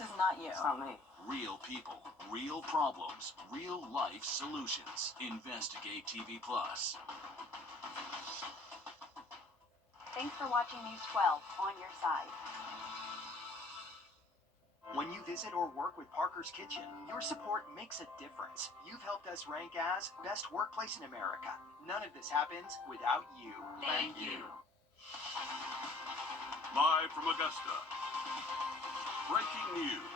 is not you. It's not me. Real people, real problems, real life solutions. Investigate TV Plus. Thanks for watching News 12 on your side. When you visit or work with Parker's Kitchen, your support makes a difference. You've helped us rank as best workplace in America. None of this happens without you. Thank you. Live from Augusta. Breaking news.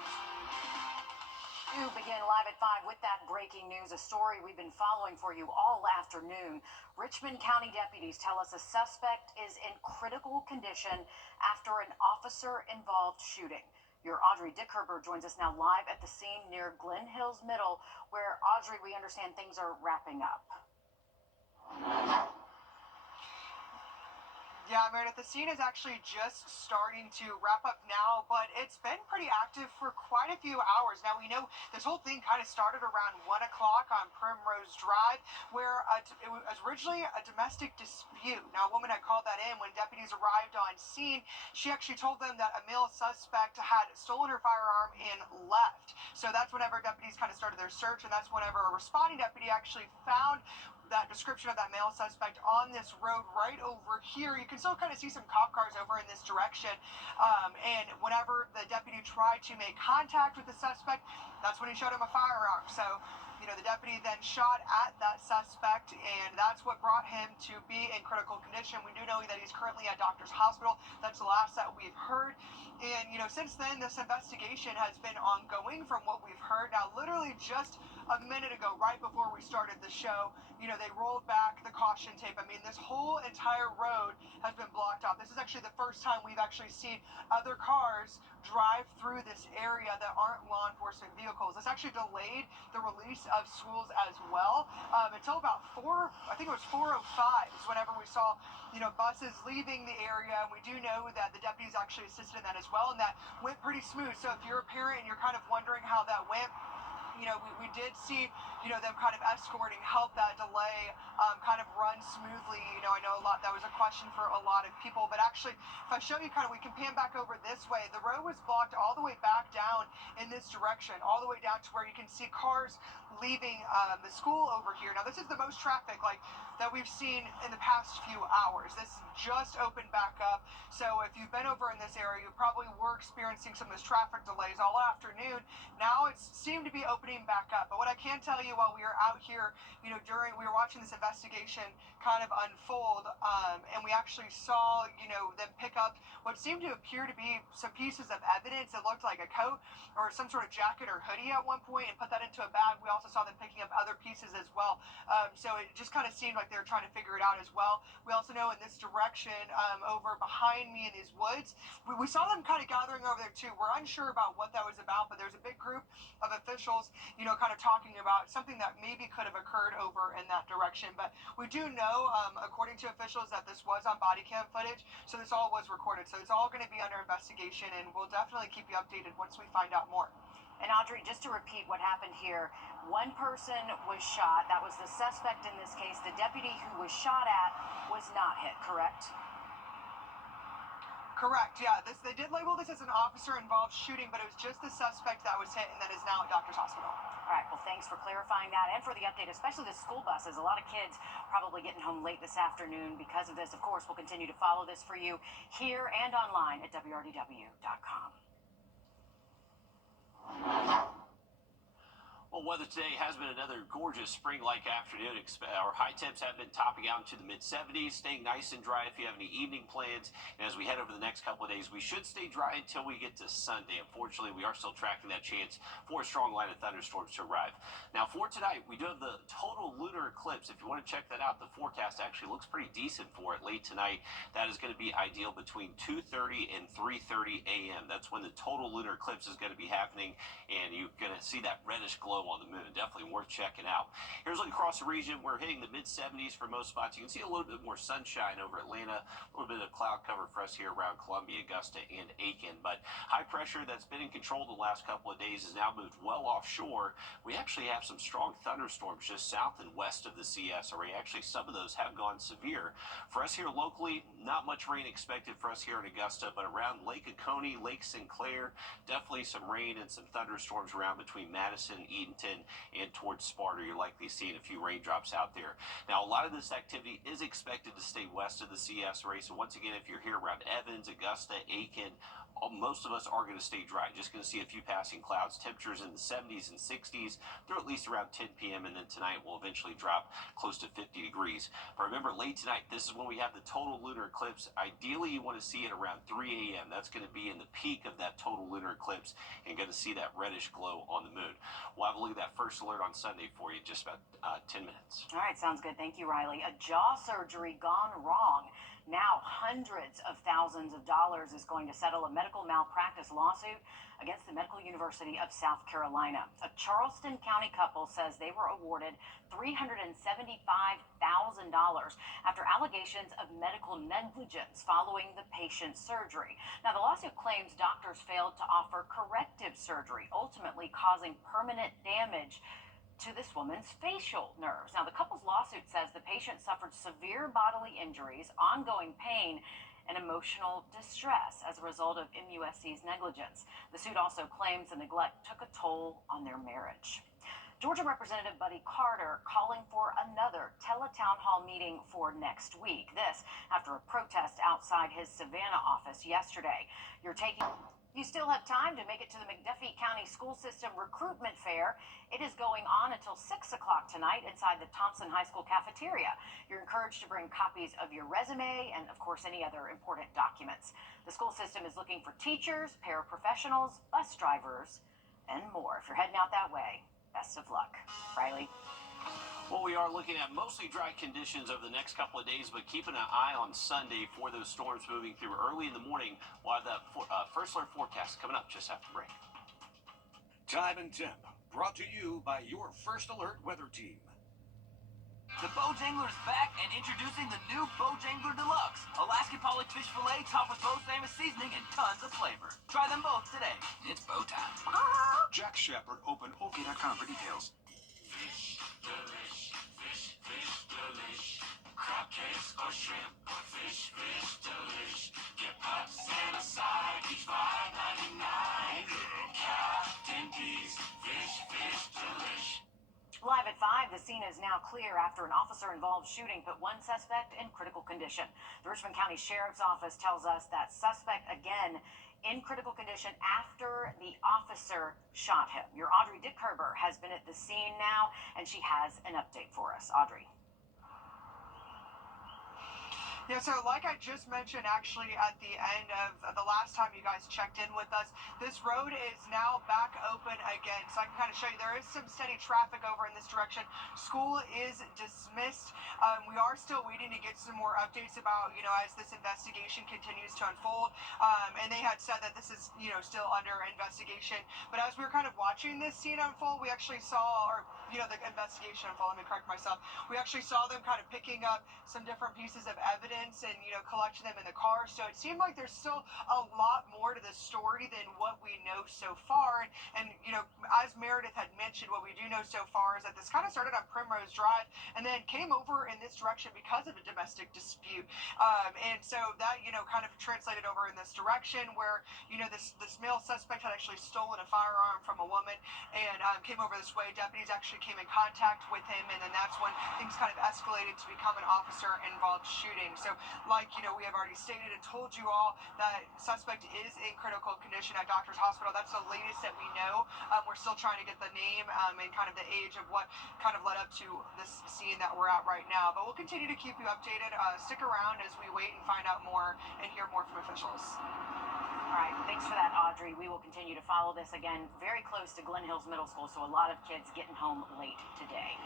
To begin live at 5 with that breaking news, a story we've been following for you all afternoon. Richmond County deputies tell us a suspect is in critical condition after an officer-involved shooting. Your Audrey Dickerber joins us now live at the scene near Glen Hills Middle, where, Audrey, we understand things are wrapping up. Yeah, Meredith, the scene is actually just starting to wrap up now, but it's been pretty active for quite a few hours. Now, we know this whole thing kind of started around 1 o'clock on Primrose Drive, where it was originally a domestic dispute. Now, a woman had called that in when deputies arrived on scene. She actually told them that a male suspect had stolen her firearm and left. So that's whenever deputies kind of started their search, and that's whenever a responding deputy actually found that description of that male suspect on this road right over here. You can still kind of see some cop cars over in this direction. And whenever the deputy tried to make contact with the suspect, that's when he showed him a firearm. So, you know, the deputy then shot at that suspect, and that's what brought him to be in critical condition. We do know that he's currently at Doctor's Hospital. That's the last that we've heard. And, you know, since then, this investigation has been ongoing from what we've heard. Now, literally just a minute ago, right before we started the show, you know, they rolled back the caution tape. I mean, this whole entire road has been blocked off. This is actually the first time we've actually seen other cars drive through this area that aren't law enforcement vehicles. This actually delayed the release of schools as well until about 4:05 is whenever we saw, you know, buses leaving the area. And we do know that the deputies actually assisted in that as well, and that went pretty smooth. So if you're a parent and you're kind of wondering how that went, you know, we did see, you know, them kind of escorting, help that delay kind of run smoothly. You know, I know that was a question for a lot of people, but actually, if I show you kind of, we can pan back over this way. The road was blocked all the way back down in this direction, all the way down to where you can see cars leaving the school over here. Now, this is the most traffic that we've seen in the past few hours. This just opened back up. So if you've been over in this area, you probably were experiencing some of those traffic delays all afternoon. Now it's seemed to be opening back up. But what I can tell you, while we were out here, you know, we were watching this investigation kind of unfold, and we actually saw, you know, them pick up what seemed to appear to be some pieces of evidence. It looked like a coat or some sort of jacket or hoodie at one point, and put that into a bag. We also saw them picking up other pieces as well. So it just kind of seemed like they were trying to figure it out as well. We also know in this direction, over behind me in these woods, we saw them kind of gathering over there too. We're unsure about what that was about, but there's a big group of officials, you know, kind of talking about something that maybe could have occurred over in that direction. But we do know, according to officials, that this was on body cam footage, so this all was recorded. So it's all going to be under investigation, and we'll definitely keep you updated once we find out more. And Audrey, just to repeat what happened here, one person was shot. That was the suspect in this case. The deputy who was shot at was not hit, correct? Correct, yeah. They did label this as an officer-involved shooting, but it was just the suspect that was hit and that is now at Doctor's Hospital. All right, well, thanks for clarifying that and for the update, especially the school buses. A lot of kids probably getting home late this afternoon because of this. Of course, we'll continue to follow this for you here and online at WRDW.com. Well, weather today has been another gorgeous spring-like afternoon. Our high temps have been topping out into the mid-70s, staying nice and dry if you have any evening plans. And as we head over the next couple of days, we should stay dry until we get to Sunday. Unfortunately, we are still tracking that chance for a strong line of thunderstorms to arrive. Now, for tonight, we do have the total lunar eclipse. If you want to check that out, the forecast actually looks pretty decent for it late tonight. That is going to be ideal between 2:30 and 3:30 a.m. That's when the total lunar eclipse is going to be happening, and you're going to see that reddish glow on the moon. Definitely worth checking out. Here's a look across the region. We're hitting the mid-70s for most spots. You can see a little bit more sunshine over Atlanta, a little bit of cloud cover for us here around Columbia, Augusta, and Aiken. But high pressure that's been in control the last couple of days has now moved well offshore. We actually have some strong thunderstorms just south and west of the CS area. Actually, some of those have gone severe. For us here locally, not much rain expected for us here in Augusta, but around Lake Oconee, Lake Sinclair, definitely some rain and some thunderstorms around between Madison, Eatonton, and towards Sparta. You're likely seeing a few raindrops out there. Now, a lot of this activity is expected to stay west of the CS area. So once again, if you're here around Evans, Augusta, Aiken, most of us are going to stay dry. Just going to see a few passing clouds. Temperatures in the 70s and 60s through at least around 10 p.m. And then tonight will eventually drop close to 50 degrees. But remember, late tonight, this is when we have the total lunar eclipse. Ideally, you want to see it around 3 a.m. That's going to be in the peak of that total lunar eclipse and going to see that reddish glow on the moon. We'll have a look at that first alert on Sunday for you in just about 10 minutes. All right, sounds good. Thank you, Riley. A jaw surgery gone wrong. Now, hundreds of thousands of dollars is going to settle a medical malpractice lawsuit against the Medical University of South Carolina. A Charleston County couple says they were awarded $375,000 after allegations of medical negligence following the patient's surgery. Now, the lawsuit claims doctors failed to offer corrective surgery, ultimately causing permanent damage to this woman's facial nerves. Now, the couple's lawsuit says the patient suffered severe bodily injuries, ongoing pain, and emotional distress as a result of MUSC's negligence. The suit also claims the neglect took a toll on their marriage. Georgia Representative Buddy Carter calling for another tele-town hall meeting for next week. This after a protest outside his Savannah office yesterday. You still have time to make it to the McDuffie County School System Recruitment Fair. It is going on until 6 o'clock tonight inside the Thompson High School cafeteria. You're encouraged to bring copies of your resume and, of course, any other important documents. The school system is looking for teachers, paraprofessionals, bus drivers, and more. If you're heading out that way, best of luck. Riley? Well, we are looking at mostly dry conditions over the next couple of days, but keeping an eye on Sunday for those storms moving through early in the morning. We'll have that first alert forecast coming up just after break. Time and Temp, brought to you by your First Alert weather team. The Bojangler's back and introducing the new Bojangler Deluxe. Alaskan pollock fish fillet topped with Bo's famous seasoning and tons of flavor. Try them both today. It's Bo time. Jack Shepherd, open OK.com for details. Fish delish, fish delish. Crab cakes or shrimp or fish delish. Get pots and a side, each $5.99. Captain D's fish delish. Live at 5, the scene is now clear after an officer-involved shooting put one suspect in critical condition. The Richmond County Sheriff's Office tells us that suspect, again, in critical condition after the officer shot him. Your Audrey Dickherber has been at the scene now, and she has an update for us. Audrey. Yeah, so like I just mentioned, actually, at the end of the last time you guys checked in with us, this road is now back open again. So I can kind of show you there is some steady traffic over in this direction. School is dismissed. We are still waiting to get some more updates about, as this investigation continues to unfold. And they had said that this is, still under investigation. But as we were kind of watching this scene unfold, we actually saw, the investigation unfold, let me correct myself. We actually saw them kind of picking up some different pieces of evidence and collecting them in the car. So it seemed like there's still a lot more to the story than what we know so far. And as Meredith had mentioned, what we do know so far is that this kind of started on Primrose Drive and then came over in this direction because of a domestic dispute. And so that kind of translated over in this direction where this male suspect had actually stolen a firearm from a woman and came over this way. Deputies actually came in contact with him, and then that's when things kind of escalated to become an officer-involved shooting. So, we have already stated and told you all that suspect is in critical condition at Doctors Hospital. That's the latest that we know. We're still trying to get the name and kind of the age of what kind of led up to this scene that we're at right now. But we'll continue to keep you updated. Stick around as we wait and find out more and hear more from officials. All right, thanks for that, Audrey. We will continue to follow this again very close to Glen Hills Middle School, so a lot of kids getting home late today.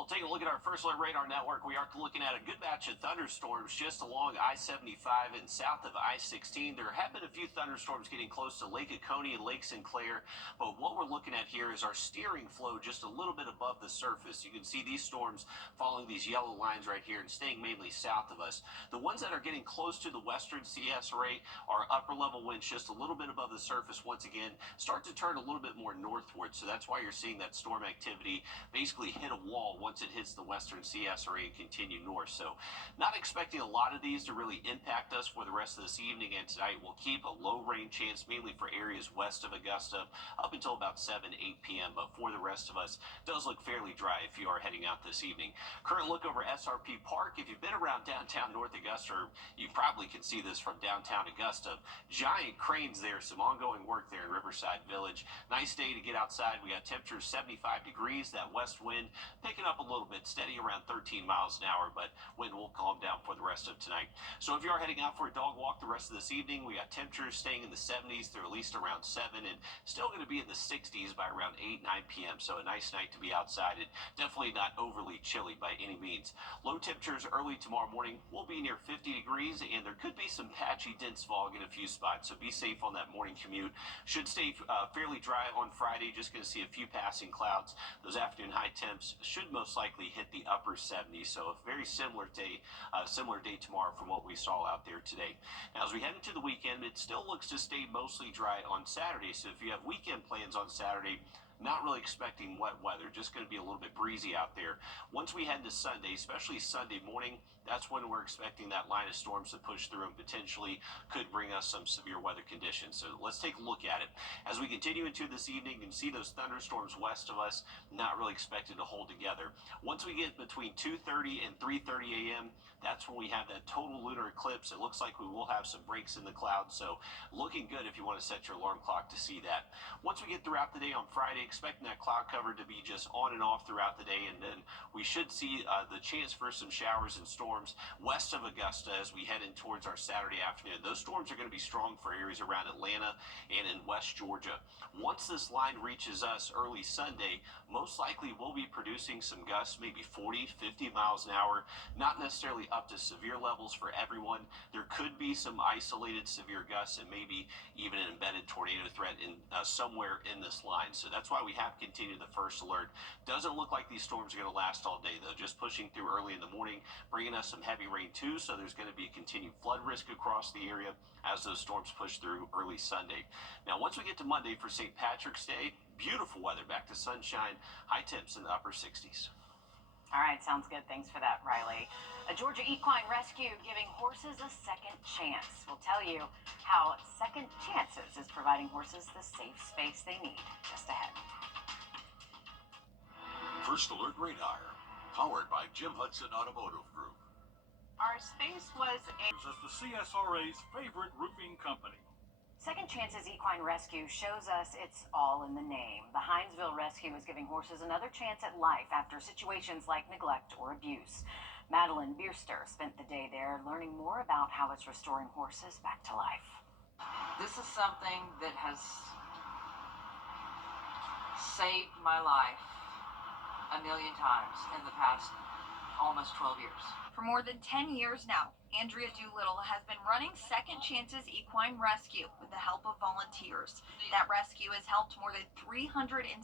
Well, taking a look at our first alert radar network, we are looking at a good batch of thunderstorms just along I-75 and south of I-16. There have been a few thunderstorms getting close to Lake Oconee and Lake Sinclair, but what we're looking at here is our steering flow just a little bit above the surface. You can see these storms following these yellow lines right here and staying mainly south of us. The ones that are getting close to the western CS array are upper level winds just a little bit above the surface once again, start to turn a little bit more northward. So that's why you're seeing that storm activity basically hit a wall once it hits the western CS array and continue north. So not expecting a lot of these to really impact us for the rest of this evening and tonight. We'll keep a low rain chance mainly for areas west of Augusta up until about 7, 8 p.m. But for the rest of us, it does look fairly dry if you are heading out this evening. Current look over SRP Park. If you've been around downtown North Augusta, you probably can see this from downtown Augusta. Giant cranes there, some ongoing work there in Riverside Village. Nice day to get outside. We got temperatures 75 degrees. That west wind picking up a little bit, steady around 13 miles an hour, but wind will calm down for the rest of tonight. So if you are heading out for a dog walk the rest of this evening, we got temperatures staying in the 70s through at least around 7 and still going to be in the 60s by around 8, 9 p.m. So a nice night to be outside and definitely not overly chilly by any means. Low temperatures early tomorrow morning will be near 50 degrees and there could be some patchy dense fog in a few spots. So be safe on that morning commute. Should stay fairly dry on Friday. Just going to see a few passing clouds. Those afternoon high temps should most likely hit the upper 70s. So a very similar day tomorrow from what we saw out there today. Now, as we head into the weekend, it still looks to stay mostly dry on Saturday. So if you have weekend plans on Saturday, not really expecting wet weather, just going to be a little bit breezy out there. Once we head to Sunday, especially Sunday morning, that's when we're expecting that line of storms to push through and potentially could bring us some severe weather conditions. So let's take a look at it. As we continue into this evening, you can see those thunderstorms west of us, not really expected to hold together. Once we get between 2:30 and 3:30 a.m., that's when we have that total lunar eclipse. It looks like we will have some breaks in the clouds, so looking good if you want to set your alarm clock to see that. Once we get throughout the day on Friday, expecting that cloud cover to be just on and off throughout the day, and then we should see the chance for some showers and storms west of Augusta as we head in towards our Saturday afternoon. Those storms are going to be strong for areas around Atlanta and in West Georgia. Once this line reaches us early Sunday, most likely we'll be producing some gusts, maybe 40, 50 miles an hour, not necessarily up to severe levels for everyone. There could be some isolated severe gusts and maybe even an embedded tornado threat in somewhere in this line. So that's why we have continued the first alert. Doesn't look like these storms are going to last all day though, just pushing through early in the morning, bringing us some heavy rain too, so there's going to be a continued flood risk across the area as those storms push through early Sunday. Now once we get to Monday for St. Patrick's Day, beautiful weather, back to sunshine, high temps in the upper 60s. All right, sounds good. Thanks for that, Riley. A Georgia equine rescue giving horses a second chance. We'll tell you how Second Chances is providing horses the safe space they need. Just ahead. First Alert Radar, powered by Jim Hudson Automotive Group. Our space was as the CSRA's favorite roofing company. Second Chances Equine Rescue shows us it's all in the name. The Hinesville Rescue is giving horses another chance at life after situations like neglect or abuse. Madeline Bierster spent the day there learning more about how it's restoring horses back to life. This is something that has saved my life a million times in the past almost 12 years. For more than 10 years now, Andrea Doolittle has been running Second Chances Equine Rescue with the help of volunteers. That rescue has helped more than 370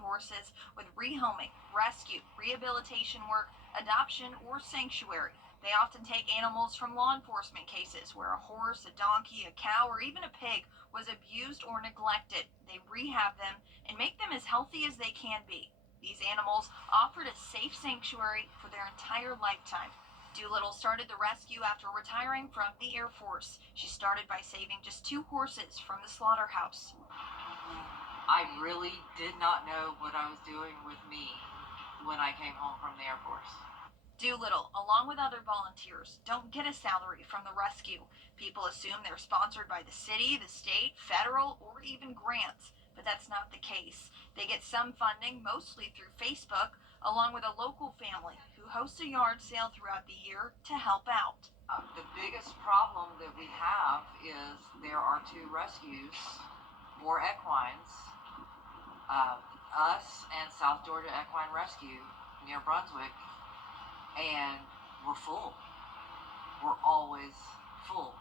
horses with rehoming, rescue, rehabilitation work, adoption, or sanctuary. They often take animals from law enforcement cases where a horse, a donkey, a cow, or even a pig was abused or neglected. They rehab them and make them as healthy as they can be. These animals offered a safe sanctuary for their entire lifetime. Doolittle started the rescue after retiring from the Air Force. She started by saving just 2 horses from the slaughterhouse. I really did not know what I was doing with me when I came home from the Air Force. Doolittle, along with other volunteers, don't get a salary from the rescue. People assume they're sponsored by the city, the state, federal, or even grants, but that's not the case. They get some funding, mostly through Facebook, along with a local family who hosts a yard sale throughout the year to help out. The biggest problem that we have is there are 2 rescues for equines. Us and South Georgia Equine Rescue near Brunswick, and we're full. We're always full.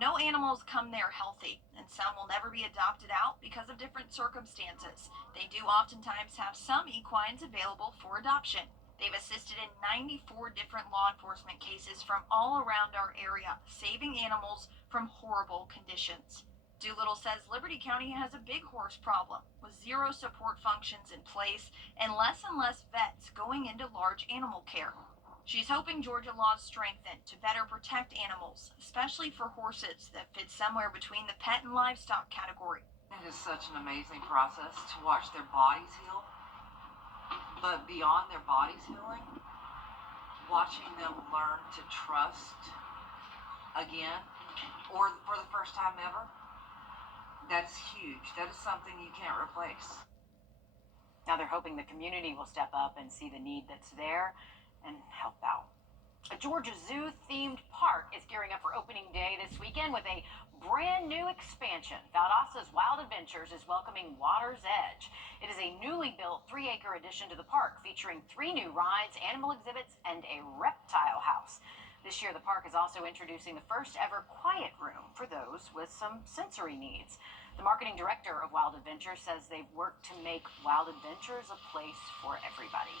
No animals come there healthy, and some will never be adopted out because of different circumstances. They do oftentimes have some equines available for adoption. They've assisted in 94 different law enforcement cases from all around our area, saving animals from horrible conditions. Doolittle says Liberty County has a big horse problem, with zero support functions in place and less vets going into large animal care. She's hoping Georgia laws strengthen to better protect animals, especially for horses that fit somewhere between the pet and livestock category. It is such an amazing process to watch their bodies heal. But beyond their bodies healing, watching them learn to trust again, or for the first time ever, that's huge. That is something you can't replace. Now they're hoping the community will step up and see the need that's there and help out. A Georgia Zoo-themed park is gearing up for opening day this weekend with a brand new expansion. Valdossa's Wild Adventures is welcoming Water's Edge. It is a newly built 3-acre addition to the park featuring 3 new rides, animal exhibits, and a reptile house. This year, the park is also introducing the first ever quiet room for those with some sensory needs. The marketing director of Wild Adventures says they've worked to make Wild Adventures a place for everybody.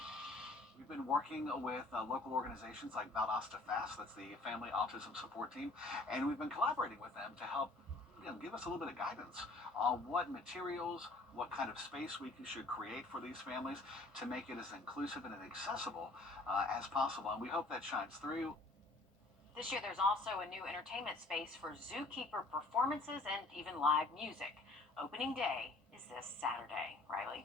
We've been working with local organizations like Valdosta Fast, that's the Family Autism Support Team, and we've been collaborating with them to help give us a little bit of guidance on what materials, what kind of space we should create for these families to make it as inclusive and accessible as possible, and we hope that shines through. This year, there's also a new entertainment space for zookeeper performances and even live music. Opening day is this Saturday. Riley?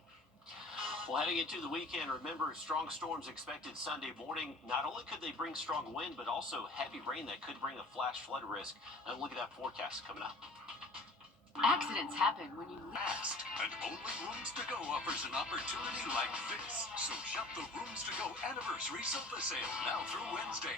Well, heading into the weekend, remember, strong storms expected Sunday morning. Not only could they bring strong wind, but also heavy rain that could bring a flash flood risk. And look at that forecast coming up. Accidents happen when you Fast, and only Rooms to Go offers an opportunity like this. So shop the Rooms to Go anniversary sofa sale now through Wednesday.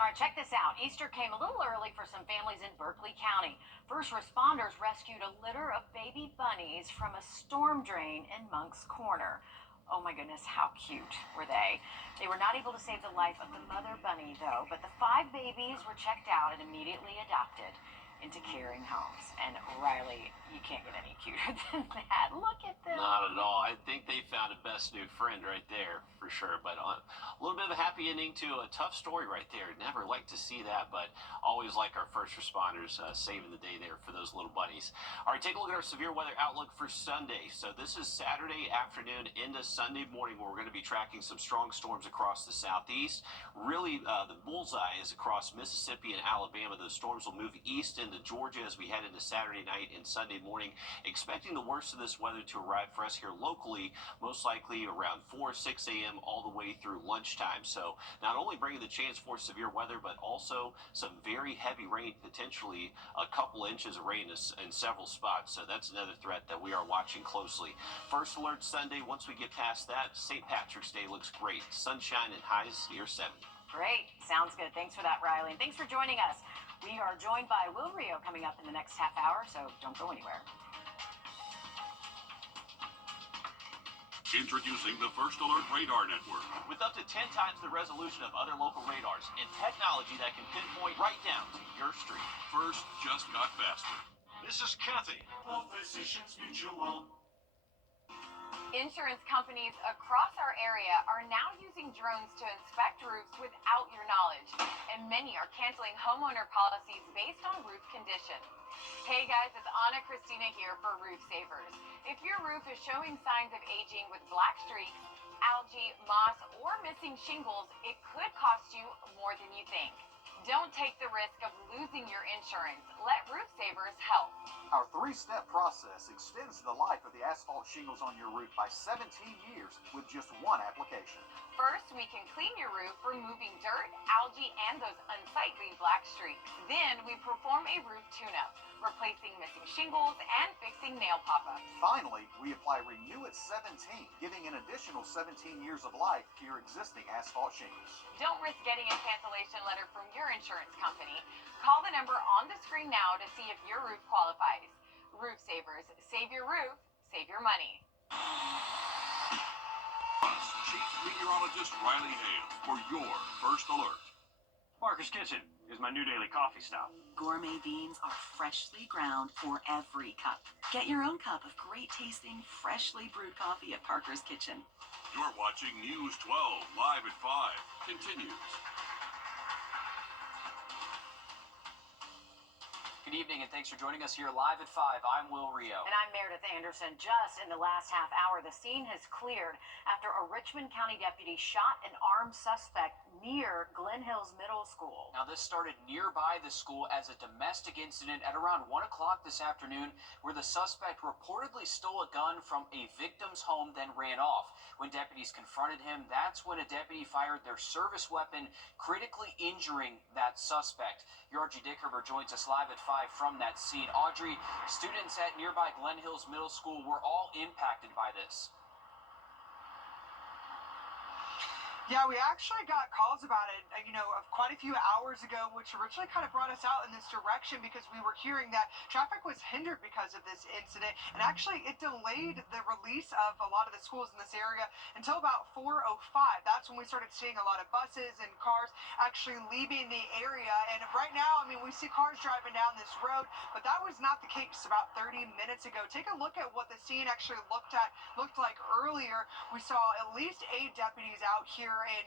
All right, check this out. Easter came a little early for some families in Berkeley County. First responders rescued a litter of baby bunnies from a storm drain in Monk's Corner. Oh my goodness, how cute were they? They were not able to save the life of the mother bunny, though, but the 5 babies were checked out and immediately adopted into caring homes. And Riley, you can't get any cuter than that. Look at them. Not at all. I think they found a best new friend right there, for sure. But a little bit of a happy ending to a tough story right there. Never like to see that, but always like our first responders saving the day there for those little bunnies. All right, take a look at our severe weather outlook for Sunday. So this is Saturday afternoon into Sunday morning, where we're going to be tracking some strong storms across the southeast. Really, the bullseye is across Mississippi and Alabama. Those storms will move east into Georgia as we head into Saturday night and Sunday morning. Expecting the worst of this weather to arrive for us here locally, most likely around 4 or 6 a.m. all the way through lunchtime. So not only bringing the chance for severe weather, but also some very heavy rain, potentially a couple inches of rain in several spots. So that's another threat that we are watching closely. First alert Sunday, once we get past that, St. Patrick's Day looks great. Sunshine and highs near 70. Great. Sounds good. Thanks for that, Riley. And thanks for joining us. We are joined by Wrdw coming up in the next half hour, so don't go anywhere. Introducing the First Alert Radar Network. With up to 10 times the resolution of other local radars and technology that can pinpoint right down to your street. First just got faster. This is Kathy of Physicians Mutual. Insurance companies across our area are now using drones to inspect roofs without your knowledge, and many are canceling homeowner policies based on roof condition. Hey guys, it's Anna Christina here for Roof Savers. If your roof is showing signs of aging with black streaks, algae, moss, or missing shingles, it could cost you more than you think. Don't take the risk of losing your insurance. Let Roof Savers help. Our 3-step process extends the life of the asphalt shingles on your roof by 17 years with just 1 application. First, we can clean your roof, removing dirt, algae, and those unsightly black streaks. Then, we perform a roof tune-up, replacing missing shingles and fixing nail pop-ups. Finally, we apply Renew at 17, giving an additional 17 years of life to your existing asphalt shingles. Don't risk getting a cancellation letter from your insurance company. Call the number on the screen now to see if your roof qualifies. Roof Savers. Save your roof, save your money. Plus, Chief Meteorologist Riley Hale for your first alert. Parker's Kitchen is my new daily coffee stop. Gourmet beans are freshly ground for every cup. Get your own cup of great tasting, freshly brewed coffee at Parker's Kitchen. You're watching News 12 live at 5. Continues. Good evening, and thanks for joining us here live at 5. I'm Will Rio. And I'm Meredith Anderson. Just in the last half hour, the scene has cleared after a Richmond County deputy shot an armed suspect near Glen Hills Middle School. Now, this started nearby the school as a domestic incident at around 1 o'clock this afternoon, where the suspect reportedly stole a gun from a victim's home, then ran off. When deputies confronted him, that's when a deputy fired their service weapon, critically injuring that suspect. Your Audrey Dickerber joins us live at 5 from that scene. Audrey, students at nearby Glen Hills Middle School were all impacted by this. Yeah, we actually got calls about it, quite a few hours ago, which originally kind of brought us out in this direction because we were hearing that traffic was hindered because of this incident. And actually, it delayed the release of a lot of the schools in this area until about 4:05. That's when we started seeing a lot of buses and cars actually leaving the area. And right now, we see cars driving down this road, but that was not the case about 30 minutes ago. Take a look at what the scene actually looked like earlier. We saw at least 8 deputies out here and,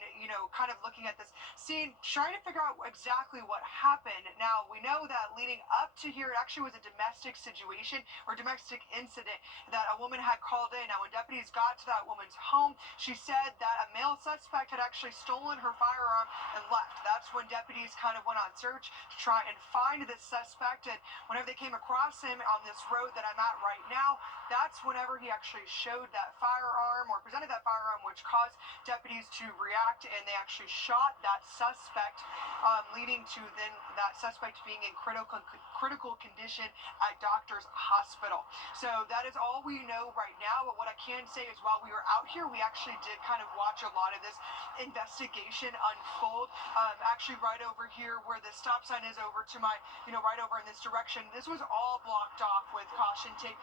kind of looking at this scene, trying to figure out exactly what happened. Now, we know that leading up to here, it actually was a domestic situation or domestic incident that a woman had called in. Now, when deputies got to that woman's home, she said that a male suspect had actually stolen her firearm and left. That's when deputies kind of went on search to try and find this suspect. And whenever they came across him on this road that I'm at right now, that's whenever he actually showed that firearm or presented that firearm, which caused deputies to react, and they actually shot that suspect, leading to then that suspect being in critical condition at Doctor's Hospital. So that is all we know right now. But what I can say is, while we were out here, we actually did kind of watch a lot of this investigation unfold. Actually, right over here where the stop sign is over to my, right over in this direction, this was all blocked off with caution tape,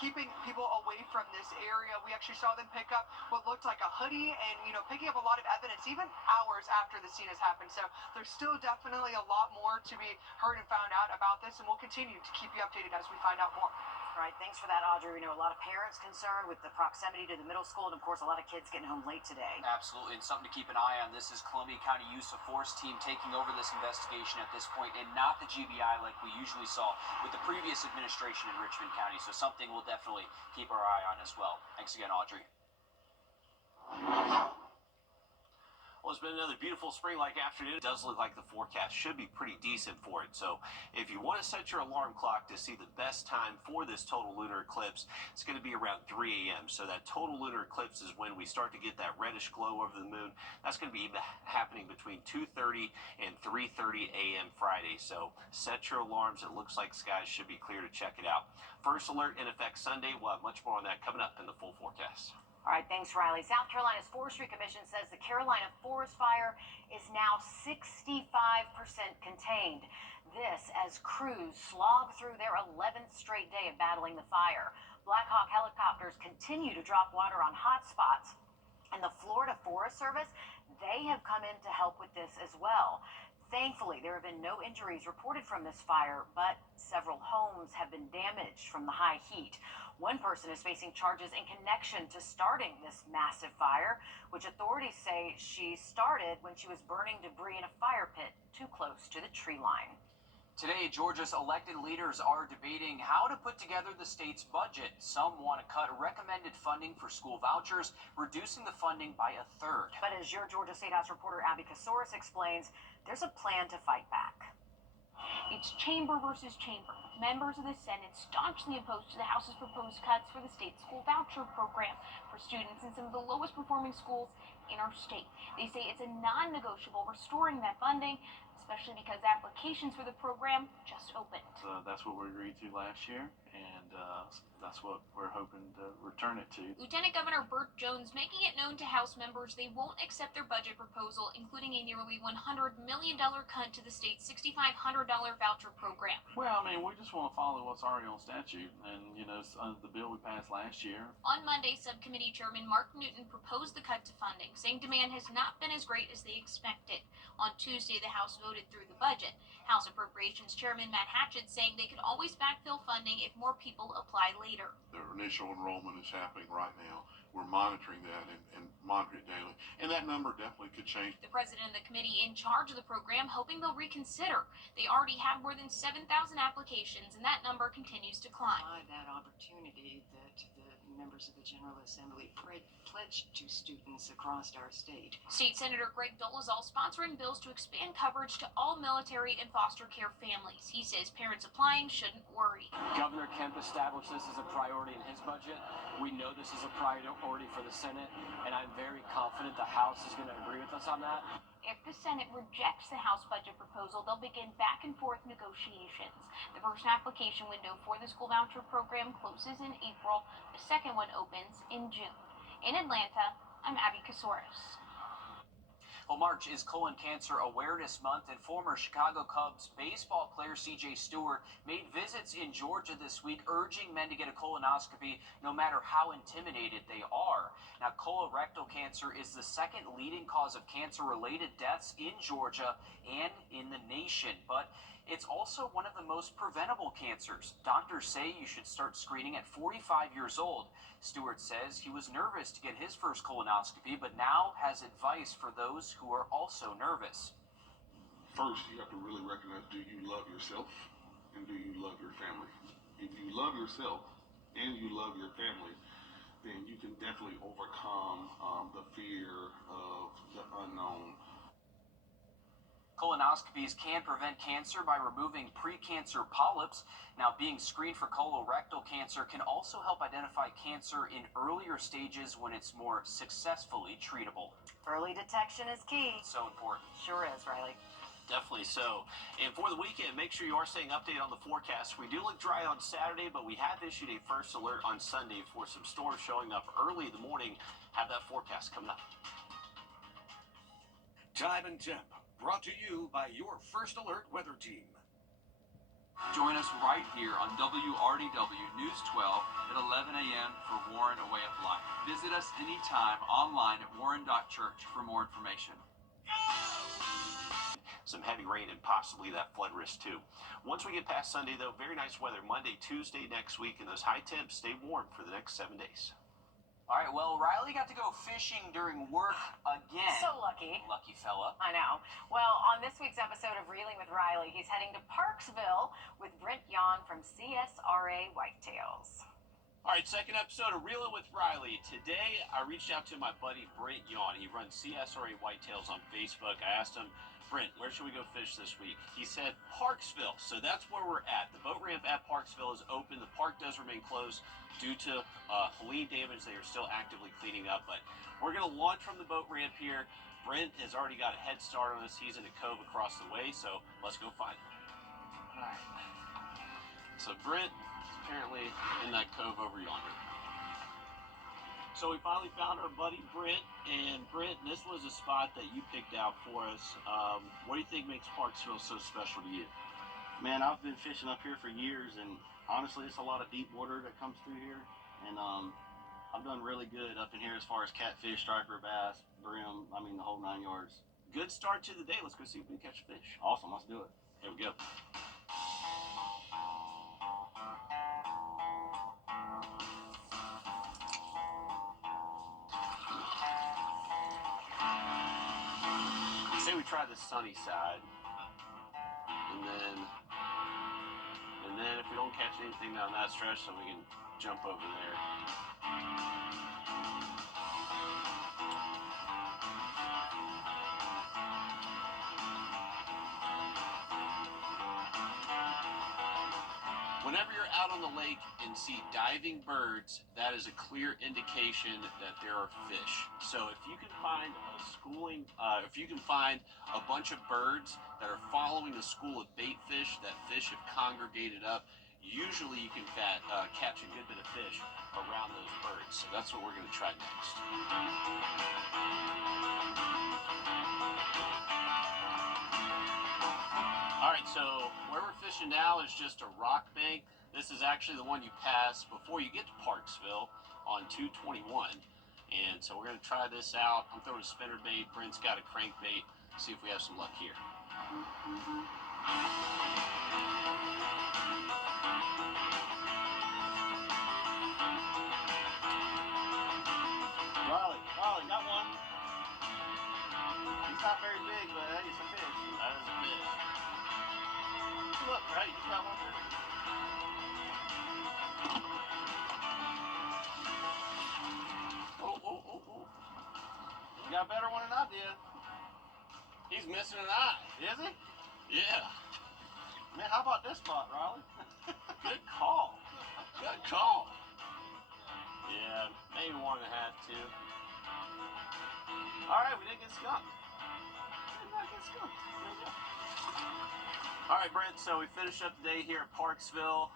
keeping people away from this area. We actually saw them pick up what looked like a hoodie and, picking up a lot of evidence, even hours after the scene has happened. So there's still definitely a lot more to be heard and found out about this, and we'll continue to keep you updated as we find out more. All right, thanks for that, Audrey. We know a lot of parents concerned with the proximity to the middle school, and of course, a lot of kids getting home late today. Absolutely, and something to keep an eye on. This is Columbia County Use of Force team taking over this investigation at this point, and not the GBI like we usually saw with the previous administration in Richmond County. So something we'll definitely keep our eye on as well. Thanks again, Audrey. Well, it's been another beautiful spring-like afternoon. It does look like the forecast should be pretty decent for it. So if you want to set your alarm clock to see the best time for this total lunar eclipse, it's going to be around 3 a.m. So that total lunar eclipse is when we start to get that reddish glow over the moon. That's going to be happening between 2:30 and 3:30 a.m. Friday. So set your alarms. It looks like skies should be clear to check it out. First alert in effect Sunday. We'll have much more on that coming up in the full forecast. All right, thanks, Riley. South Carolina's Forestry Commission says the Carolina forest fire is now 65% contained. This as crews slog through their 11th straight day of battling the fire. Black Hawk helicopters continue to drop water on hot spots. And the Florida Forest Service, they have come in to help with this as well. Thankfully, there have been no injuries reported from this fire, but several homes have been damaged from the high heat. One person is facing charges in connection to starting this massive fire, which authorities say she started when she was burning debris in a fire pit too close to the tree line. Today, Georgia's elected leaders are debating how to put together the state's budget. Some want to cut recommended funding for school vouchers, reducing the funding by a third. But as your Georgia State House reporter Abby Kasoris explains, there's a plan to fight back. It's chamber versus chamber. Members of the Senate staunchly opposed to the House's proposed cuts for the state school voucher program for students in some of the lowest performing schools in our state. They say it's a non-negotiable restoring that funding. especially because applications for the program just opened. That's what we agreed to last year, and that's what we're hoping to return it to. Lieutenant Governor Burt Jones making it known to House members they won't accept their budget proposal, including a nearly $100 million cut to the state's $6,500 voucher program. Well, I mean, we just want to follow what's already on statute, and, the bill we passed last year. On Monday, Subcommittee Chairman Mark Newton proposed the cut to funding, saying demand has not been as great as they expected. On Tuesday, the House voted through the budget. House Appropriations Chairman Matt Hatchett saying they could always backfill funding if more people apply later. The initial enrollment is happening right now. We're monitoring that and monitoring it daily. And that number definitely could change. The president of the committee in charge of the program hoping they'll reconsider. They already have more than 7,000 applications, and that number continues to climb. That opportunity that the members of the General Assembly pledged to students across our state. State Senator Greg Dolezal sponsoring bills to expand coverage to all military and foster care families. He says parents applying shouldn't worry. Governor Kemp established this as a priority in his budget. We know this is a priority for the Senate, and I'm very confident the House is going to agree with us on that. If the Senate rejects the House budget proposal, they'll begin back and forth negotiations. The first application window for the school voucher program closes in April. The second one opens in June. In Atlanta, I'm Abby Kasouris. Well, March is Colon Cancer Awareness Month, and former Chicago Cubs baseball player C.J. Stewart made visits in Georgia this week, urging men to get a colonoscopy no matter how intimidated they are. Now, colorectal cancer is the second leading cause of cancer-related deaths in Georgia and in the nation, but it's also one of the most preventable cancers. Doctors say you should start screening at 45 years old. Stewart says he was nervous to get his first colonoscopy, but now has advice for those who are also nervous. First, you have to really recognize, do you love yourself and do you love your family? If you love yourself and you love your family, then you can definitely overcome the fear of the unknown. Colonoscopies can prevent cancer by removing precancer polyps. Now, being screened for colorectal cancer can also help identify cancer in earlier stages when it's more successfully treatable. Early detection is key. So important. Sure is, Riley. Definitely so. And for the weekend, make sure you are staying updated on the forecast. We do look dry on Saturday, but we have issued a first alert on Sunday for some storms showing up early in the morning. Have that forecast coming up. Time and temp, brought to you by your First Alert weather team. Join us right here on WRDW News 12 at 11 a.m. for Warren A Way of Life. Visit us anytime online at warren.church for more information. Some heavy rain and possibly that flood risk too. Once we get past Sunday, though, very nice weather Monday, Tuesday next week, and those high temps stay warm for the next 7 days. All right, well, Riley got to go fishing during work again. So lucky. Lucky fella. I know. Well, on this week's episode of Reeling with Riley, he's heading to Parksville with Brent Yon from CSRA Whitetails. All right, second episode of Reeling with Riley. Today, I reached out to my buddy Brent Yon. He runs CSRA Whitetails on Facebook. I asked him, Brent, where should we go fish this week? He said Parksville, so that's where we're at. The boat ramp at Parksville is open. The park does remain closed due to Helene damage. They are still actively cleaning up, but we're going to launch from the boat ramp here. Brent has already got a head start on us. He's in a cove across the way, so let's go find him. All right. So Brent is apparently in that cove over yonder. So we finally found our buddy Brent, and Brent, this was a spot that you picked out for us. What do you think makes Parksville so special to you? Man, I've been fishing up here for years, and honestly, it's a lot of deep water that comes through here, and I've done really good up in here as far as catfish, striper, bass, brim, I mean the whole 9 yards. Good start to the day. Let's go see if we can catch a fish. Awesome, let's do it. Here we go. Say we try the sunny side, and then if we don't catch anything down that stretch, then we can jump over there. Whenever you're out on the lake and see diving birds, that is a clear indication that there are fish. So if you can find a bunch of birds that are following a school of bait fish. That fish have congregated up. Usually you can catch a good bit of fish around those birds. So that's what we're going to try next. All right, so where we're fishing now is just a rock bank. This is actually the one you pass before you get to Parksville on 221. And so we're going to try this out. I'm throwing a spinner bait. Brent's got a crankbait. See if we have some luck here. Riley, got one. He's not very big, but hey, it's a fish. That is a fish. Look, right, you got one too. Oh. You got a better one than I did. He's missing an eye. Is he? Yeah. Man, how about this spot, Riley? Good call. Good call. Yeah, maybe 1.5, 2. All right, we didn't get skunked. We did not get skunked. There we go. All right, Brent, so we finished up the day here at Parksville.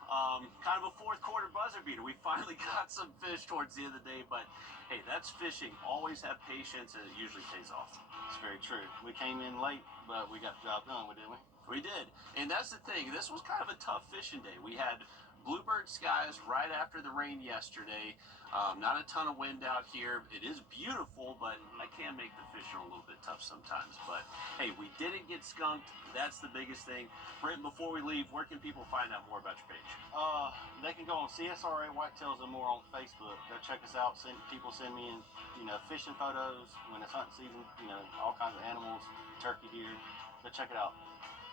Kind of a fourth quarter buzzer beater. We finally got some fish towards the end of the day, but hey, that's fishing. Always have patience, and it usually pays off. It's very true. We came in late, but we got the job done, didn't we? We did. And that's the thing. This was kind of a tough fishing day. We had bluebird skies right after the rain yesterday. Not a ton of wind out here. It is beautiful, but I can make the fishing a little bit tough sometimes. But hey, we didn't get skunked. That's the biggest thing. Brent, before we leave, where can people find out more about your page? They can go on CSRA Whitetails and more on Facebook. Go check us out. People send me in, fishing photos when it's hunting season. All kinds of animals, turkey, deer. Go check it out.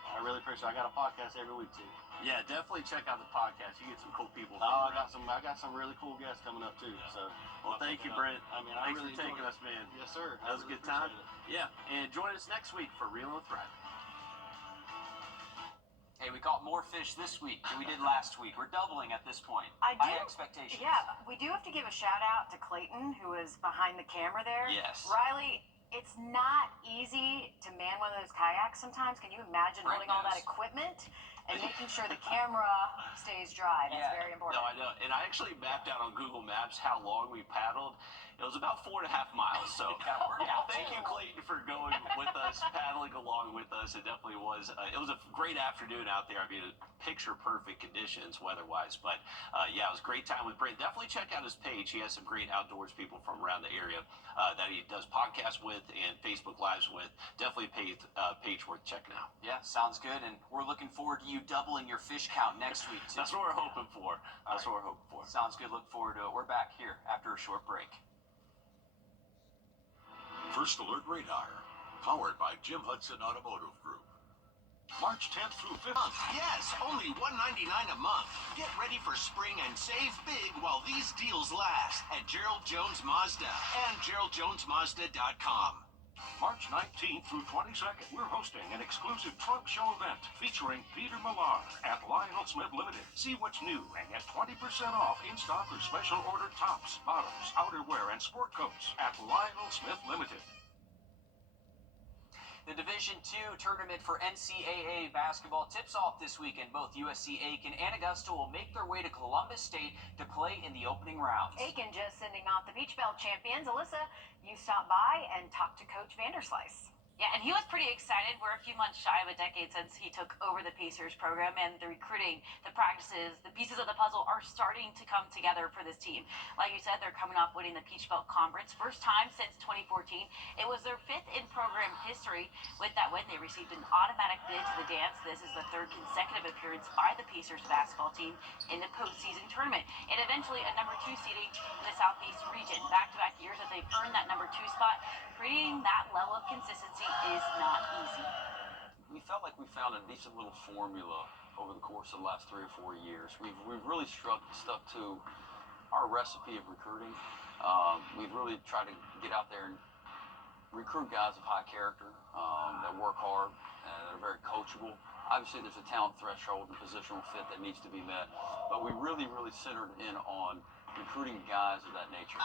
I really appreciate it. I got a podcast every week too. Yeah, definitely check out the podcast. You get some cool people. I got some really cool guests coming up too. Yeah. So, well, thank you, Brent. I Thanks really for taking us, man. Yes, sir. That was a good time. Yeah, and join us next week for Reelin' with Wrdw. Hey, we caught more fish this week than we did last week. We're doubling at this point. High expectations. Yeah, we do have to give a shout out to Clayton, who is behind the camera there. Yes. Riley, it's not easy to man one of those kayaks sometimes. Can you imagine holding all that equipment and making sure the camera stays dry? That's very important. No, I know. And I actually mapped out on Google Maps how long we paddled. It was about 4.5 miles. So thank you, Clayton, for going with us, paddling along with us. It definitely was. It was a great afternoon out there. I mean, picture perfect conditions weather-wise. But yeah, it was a great time with Brent. Definitely check out his page. He has some great outdoors people from around the area that he does podcasts with and Facebook Lives with. Definitely a page worth checking out. Yeah, sounds good. And we're looking forward to you doubling your fish count next week, too. That's what we're hoping for. That's what we're hoping for. Sounds good. Look forward to it. We're back here after a short break. First Alert Radar, powered by Jim Hudson Automotive Group. March 10th through 5th. Yes, only $199 a month. Get ready for spring and save big while these deals last at Gerald Jones Mazda and GeraldJonesMazda.com. March 19th through 22nd, we're hosting an exclusive trunk show event featuring Peter Millar at Lionel Smith Limited. See what's new and get 20% off in-stock or special order tops, bottoms, outerwear, and sport coats at Lionel Smith Limited. The Division II tournament for NCAA basketball tips off this weekend. Both USC Aiken and Augusta will make their way to Columbus State to play in the opening rounds. Aiken just sending off the Peach Belt champions. Alyssa, you stopped by and talked to Coach Vanderslice. Yeah, and he was pretty excited. We're a few months shy of a decade since he took over the Pacers program, and the recruiting, the practices, the pieces of the puzzle are starting to come together for this team. Like you said, they're coming off winning the Peach Belt Conference. First time since 2014. It was their 5th in program history. With that win, they received an automatic bid to the dance. This is the 3rd consecutive appearance by the Pacers basketball team in the postseason tournament, and eventually a number 2 seeding in the Southeast region. Back-to-back years that they've earned that number 2 spot. Creating that level of consistency is not easy. We felt like we found a decent little formula over the course of the last 3 or 4 years. We've really stuck to our recipe of recruiting. We've really tried to get out there and recruit guys of high character that work hard and that are very coachable. Obviously, there's a talent threshold and positional fit that needs to be met, but we really centered in on recruiting guys of that nature.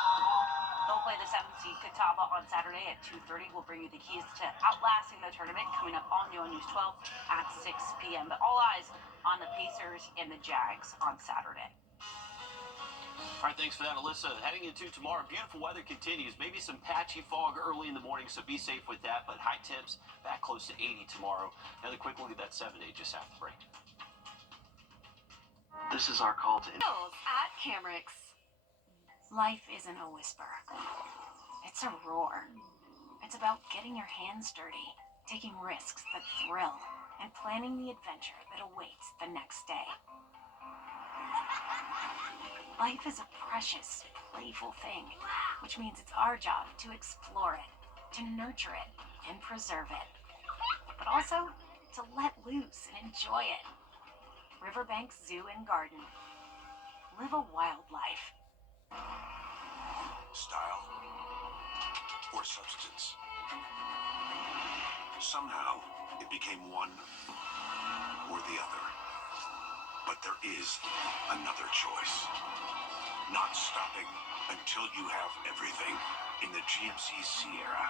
They'll play the 7th seed Catawba on Saturday at 2:30. We'll bring you the keys to outlasting the tournament coming up all new on News 12 at 6 p.m. But all eyes on the Pacers and the Jags on Saturday. All right, thanks for that, Alyssa. Heading into tomorrow, beautiful weather continues. Maybe some patchy fog early in the morning, so be safe with that. But high temps back close to 80 tomorrow. Another quick look at that 7-day just after the break. This is our call to... At Cameron's. Life isn't a whisper. It's a roar. It's about getting your hands dirty, taking risks that thrill, and planning the adventure that awaits the next day. Life is a precious, playful thing, which means it's our job to explore it, to nurture it, and preserve it. But also, to let loose and enjoy it. Riverbanks Zoo and Garden. Live a wild life. Style or substance. Somehow, it became one or the other. But there is another choice. Not stopping until you have everything in the GMC Sierra.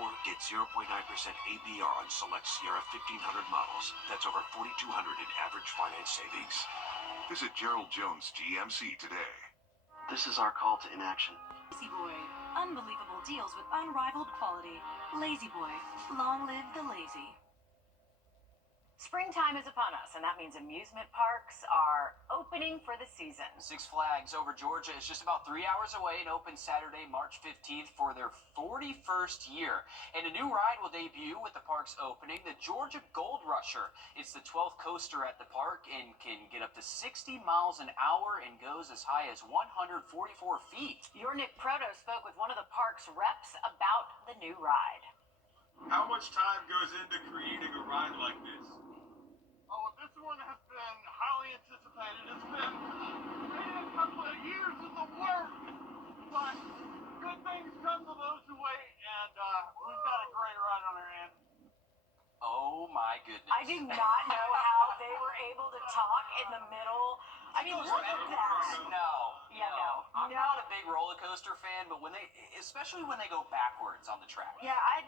Or get 0.9% APR on select Sierra 1500 models. That's over $4,200 in average finance savings. Visit Gerald Jones GMC today. This is our call to inaction. Lazy Boy. Unbelievable deals with unrivaled quality. Lazy Boy. Long live the lazy. Springtime is upon us, and that means amusement parks are opening for the season. Six Flags over Georgia is just about 3 hours away and opens Saturday, March 15th for their 41st year. And a new ride will debut with the park's opening, the Georgia Gold Rusher. It's the 12th coaster at the park and can get up to 60 miles an hour and goes as high as 144 feet. Your Nick Proto spoke with one of the park's reps about the new ride. How much time goes into creating a ride like this? Oh, this one has been highly anticipated. It's been maybe a couple of years in the works, but good things come to those who wait, and we've got a great ride on our hands. Oh my goodness. I do not know how they were able to talk in the middle. I mean, look at that. No. Yeah, I'm not a big roller coaster fan, but especially when they go backwards on the track. Yeah, I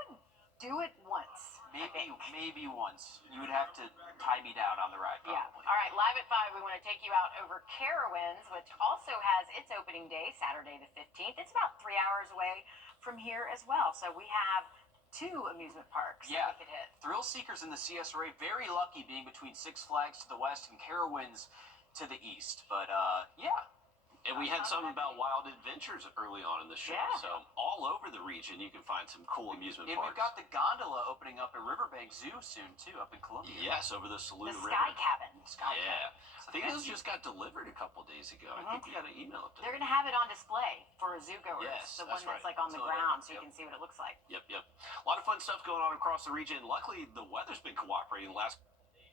would do it once. Maybe once. You would have to tie me down on the ride, probably. Yeah. All right, live at 5, we want to take you out over Carowinds, which also has its opening day, Saturday the 15th. It's about 3 hours away from here as well. So we have 2 amusement parks that we could hit. Thrill seekers in the CS Array, very lucky being between Six Flags to the west and Carowinds to the east. But, yeah. And we had some about wild adventures early on in the show. Yeah. So all over the region, you can find some cool amusement And parks. we've got the gondola opening up at Riverbank Zoo soon, too, up in Columbia. Yes, over the Saluda The River. Sky Cabin. Yeah. I think those just got delivered a couple days ago. I think we got an email up They're going to have it on display for zoogoers. Yes, the one that's that's right. like on the So, ground so you yep. can see what it looks like. Yep. A lot of fun stuff going on across the region. Luckily, the weather's been cooperating the last.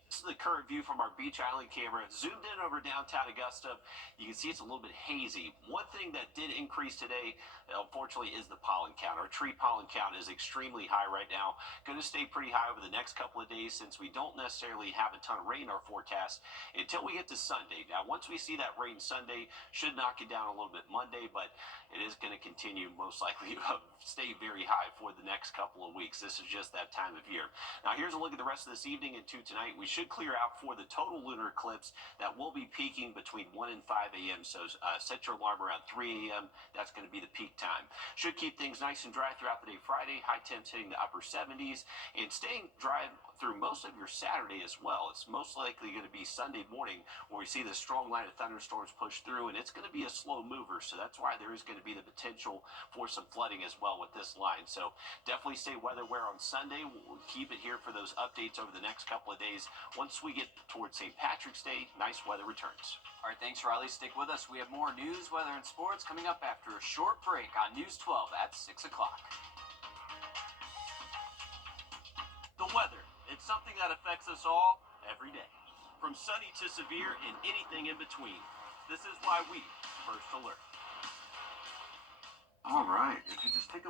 This is the current view from our Beach Island camera. Zoomed in over downtown Augusta. You can see it's a little bit hazy. One thing that did increase today, unfortunately, is the pollen count. Our tree pollen count is extremely high right now. Going to stay pretty high over the next couple of days since we don't necessarily have a ton of rain in our forecast until we get to Sunday. Now, once we see that rain Sunday, should knock it down a little bit Monday, but it is going to continue most likely to stay very high for the next couple of weeks. This is just that time of year. Now, here's a look at the rest of this evening and tonight. We should clear out for the total lunar eclipse that will be peaking between 1 and 5 a.m. So set your alarm around 3 a.m. That's going to be the peak time. Should keep things nice and dry throughout the day Friday. High temps hitting the upper 70s and staying dry through most of your Saturday as well. It's most likely going to be Sunday morning where we see the strong line of thunderstorms push through, and it's going to be a slow mover. So that's why there is going to be the potential for some flooding as well with this line. So definitely stay weather aware on Sunday. We'll keep it here for those updates over the next couple of days. Once we get towards St. Patrick's Day, nice weather returns. All right, thanks, Riley. Stick with us. We have more news, weather, and sports coming up after a short break on News 12 at 6 o'clock. The weather. It's something that affects us all every day, from sunny to severe and anything in between. This is why we First Alert. All right, if you just take a look.